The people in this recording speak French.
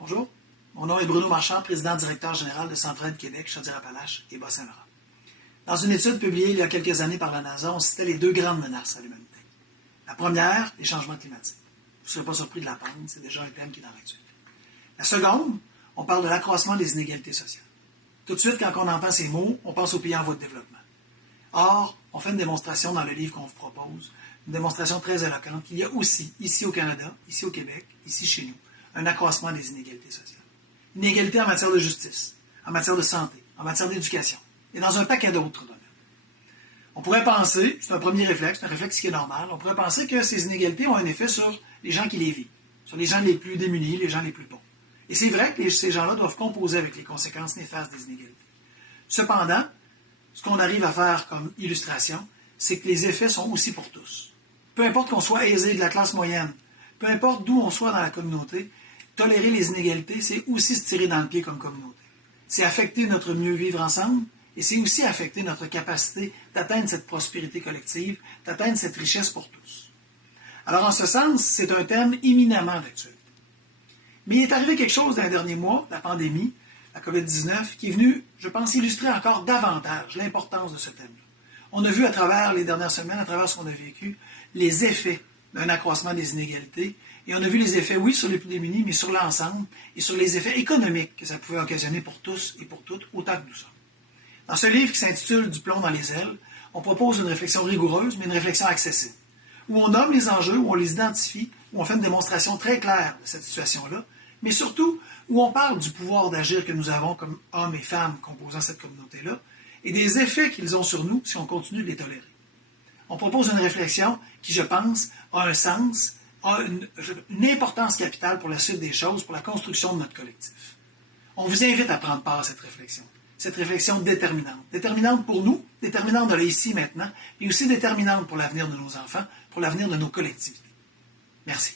Bonjour, mon nom est Bruno Marchand, président-directeur général de Centraide Québec, Chaudière-Appalaches et Bas-Saint-Laurent. Dans une étude publiée il y a quelques années par la NASA, on citait les deux grandes menaces à l'humanité. La première, les changements climatiques. Vous ne serez pas surpris de l'apprendre, c'est déjà un thème qui est dans l'actualité. La seconde, on parle de l'accroissement des inégalités sociales. Tout de suite, quand on entend ces mots, on pense aux pays en voie de développement. Or, on fait une démonstration dans le livre qu'on vous propose, une démonstration très éloquente qu'il y a aussi, ici au Canada, ici au Québec, ici chez nous, un accroissement des inégalités sociales. Inégalités en matière de justice, en matière de santé, en matière d'éducation, et dans un paquet d'autres domaines. On pourrait penser, c'est un premier réflexe, c'est un réflexe qui est normal, on pourrait penser que ces inégalités ont un effet sur les gens qui les vivent, sur les gens les plus démunis, les gens les plus pauvres. Et c'est vrai que ces gens-là doivent composer avec les conséquences néfastes des inégalités. Cependant, ce qu'on arrive à faire comme illustration, c'est que les effets sont aussi pour tous. Peu importe qu'on soit aisé, de la classe moyenne, peu importe d'où on soit dans la communauté, tolérer les inégalités, c'est aussi se tirer dans le pied comme communauté. C'est affecter notre mieux vivre ensemble et c'est aussi affecter notre capacité d'atteindre cette prospérité collective, d'atteindre cette richesse pour tous. Alors en ce sens, c'est un thème éminemment d'actualité. Mais il est arrivé quelque chose dans les derniers mois, la pandémie, la COVID-19, qui est venue, je pense, illustrer encore davantage l'importance de ce thème-là. On a vu à travers les dernières semaines, à travers ce qu'on a vécu, les effets d'un accroissement des inégalités. Et on a vu les effets, oui, sur les plus démunis, mais sur l'ensemble et sur les effets économiques que ça pouvait occasionner pour tous et pour toutes, autant que nous sommes. Dans ce livre qui s'intitule « Du plomb dans les ailes », on propose une réflexion rigoureuse, mais une réflexion accessible, où on nomme les enjeux, où on les identifie, où on fait une démonstration très claire de cette situation-là, mais surtout où on parle du pouvoir d'agir que nous avons comme hommes et femmes composant cette communauté-là, et des effets qu'ils ont sur nous si on continue de les tolérer. On propose une réflexion qui, je pense, a un sens, a une importance capitale pour la suite des choses, pour la construction de notre collectif. On vous invite à prendre part à cette réflexion déterminante. Déterminante pour nous, déterminante de l'ici maintenant, et aussi déterminante pour l'avenir de nos enfants, pour l'avenir de nos collectivités. Merci.